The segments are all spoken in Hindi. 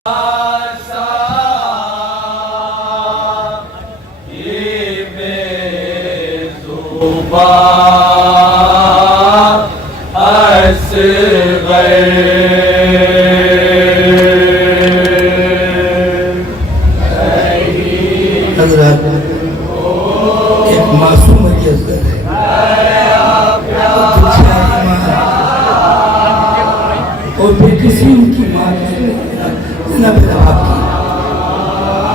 एक मासूम है और बेकिसी उनकी माँ ना पैदा आपकी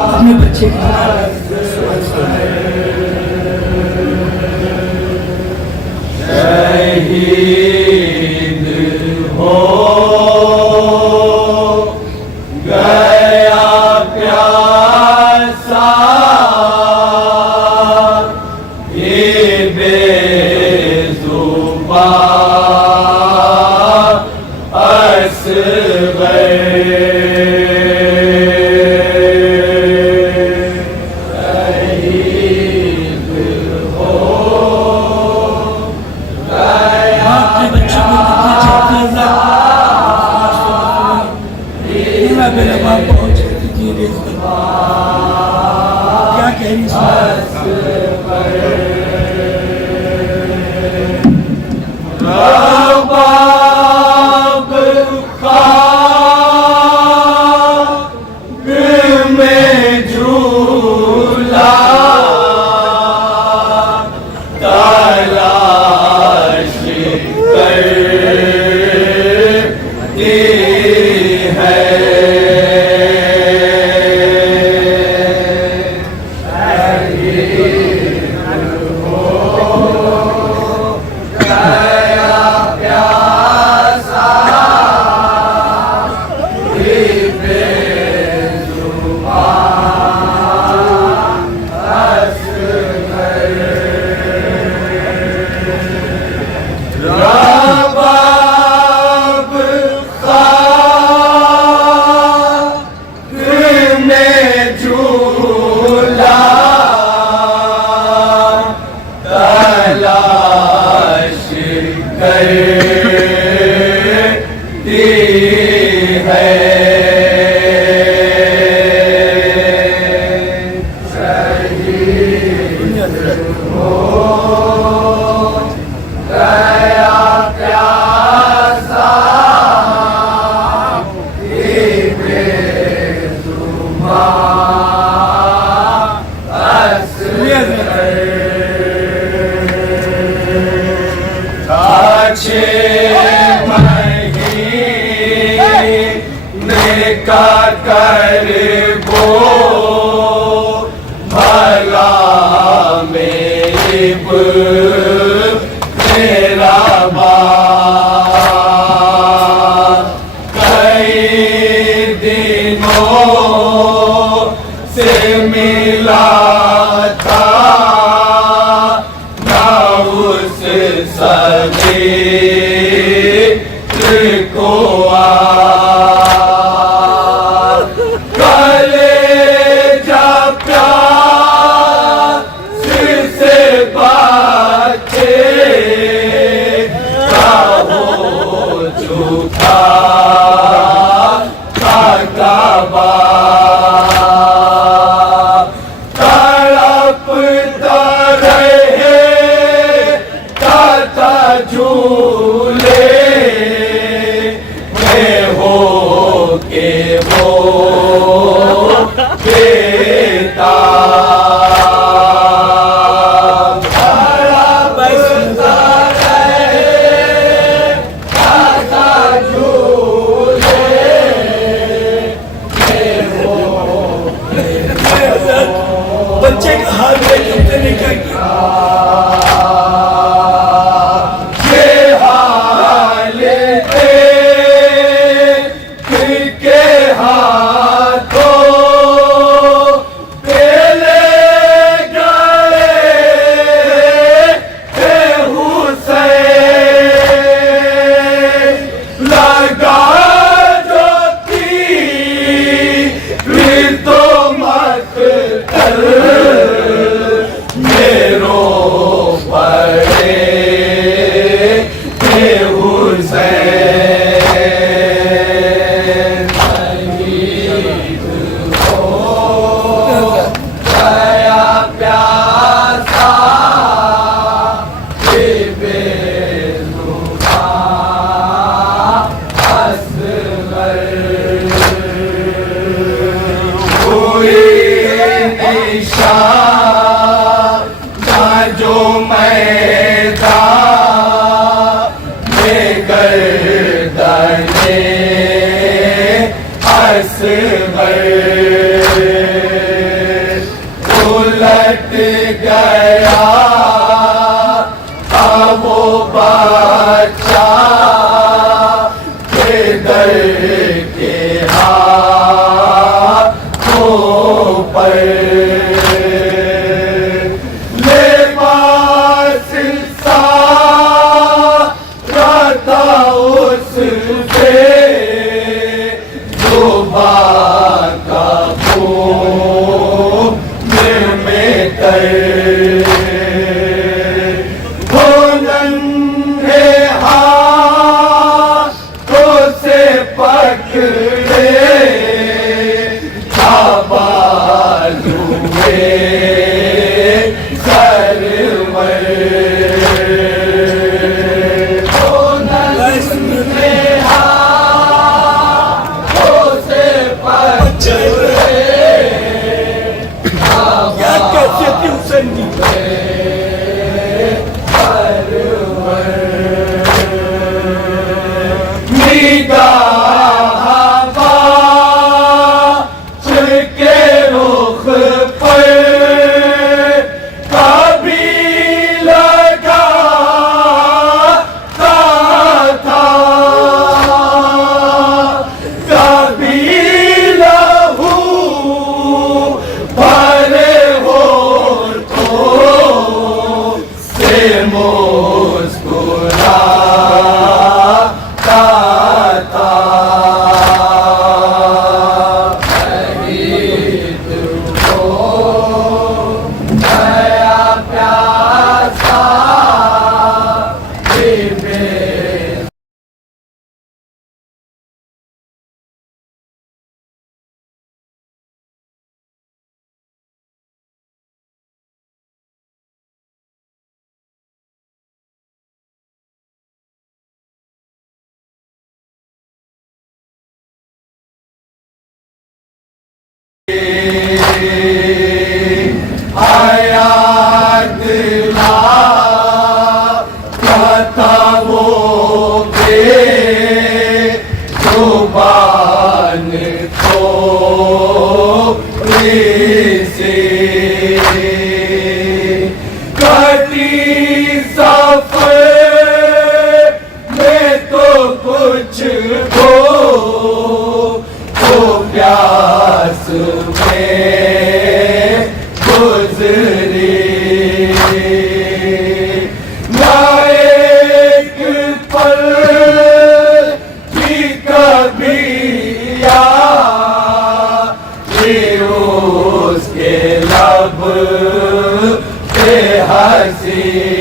अपने बच्चे की शहीद हो गया प्यासा ये बेज़ुबान असग़र क्या कह रही कर गो भला मेरा बाप कई दिनों से मिला था ना उस सगीर को बच्चे का हाल देखते नहीं क्या के हाथों उलट गया वो बच्चा के दर के हाथों पर लेबास सारा था उससे जो बाका में कर प्यास में गुजरी ना एक पल भी कभी उसके लब पे हंसी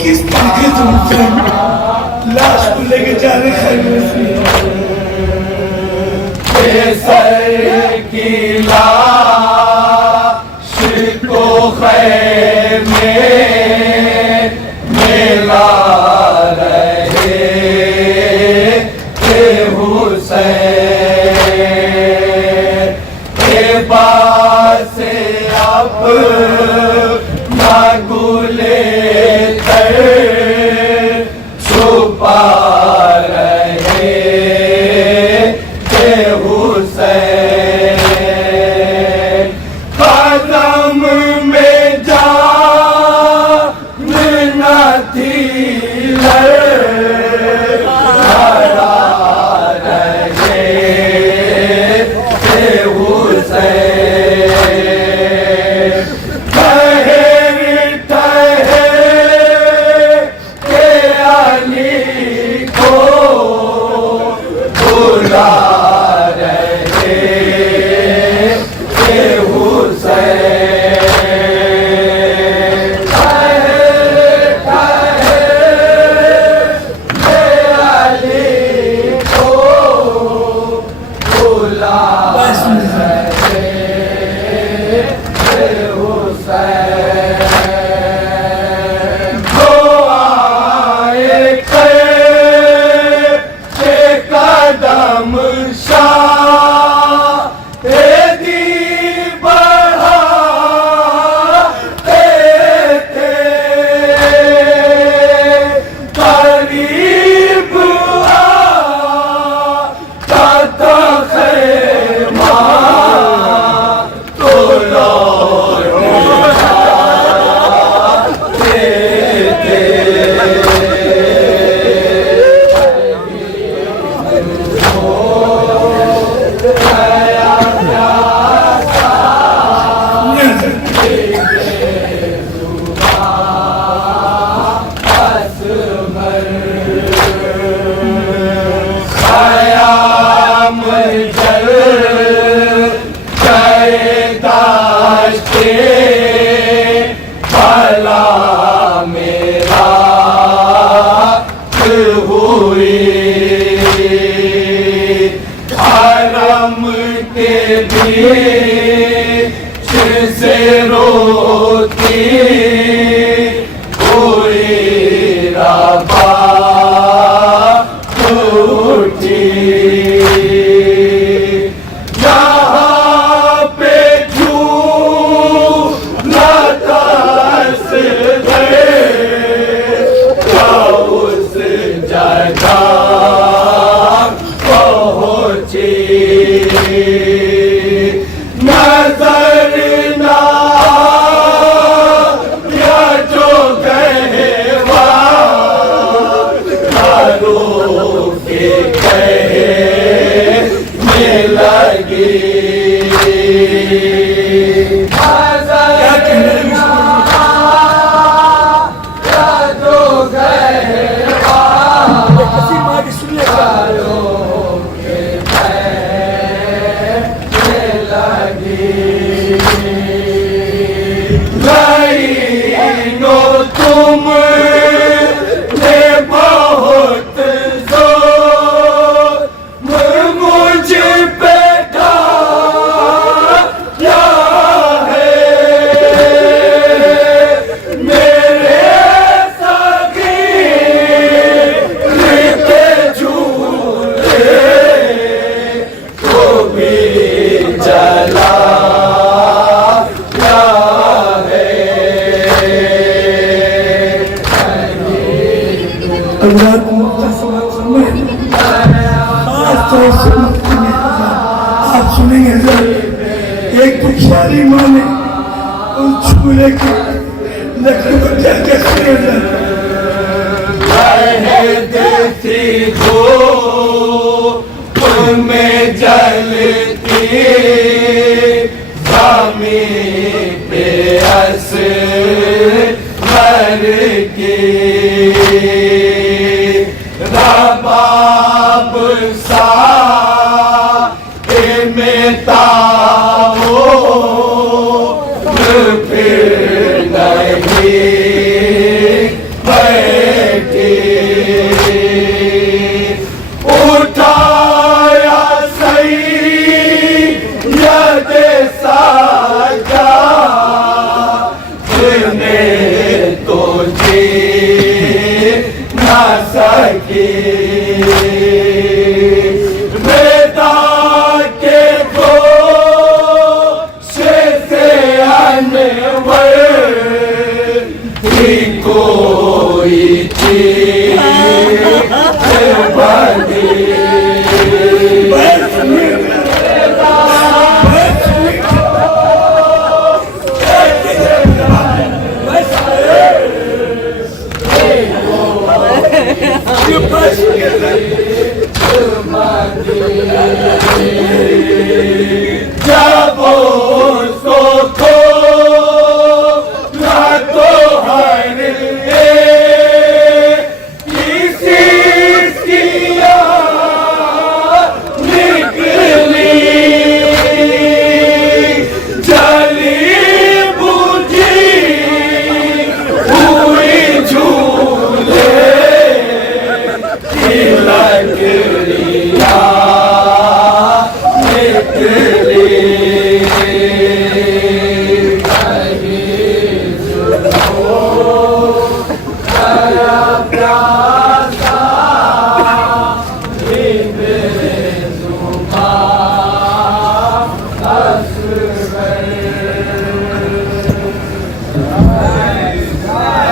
किस तरीके तुम लाश को लेके जा रहे सर की लाश को खैमे मिला रहे थे हुसैन के पास अब गुले छुपा रहे थे हुसैन कदम में जान न थी लड़ा रहे बस कदम शाह दी बढ़ाते थे करीब आता था ख़ैमा तो लौटाते थे भला मेरा हुई हरम के बीच से रोती हुई रबा उठी नजर ना या जो गहवारों के कहने लगी तुम ने बहुत जोर मुझ पे ढाया है मेरे सगीर के झूले को भी जला आप सुनेंगे सर एक भिखारी माँ ने उस चूल्हे की लकड़ी को जल के देती हो उनमें जलती ज़मीन पे असर की रबाब सा में ताओ फिर नहीं बैठी उठाया सही यद साजा जिन्हें तो जी ना सकी कोई चीज़ बनी जब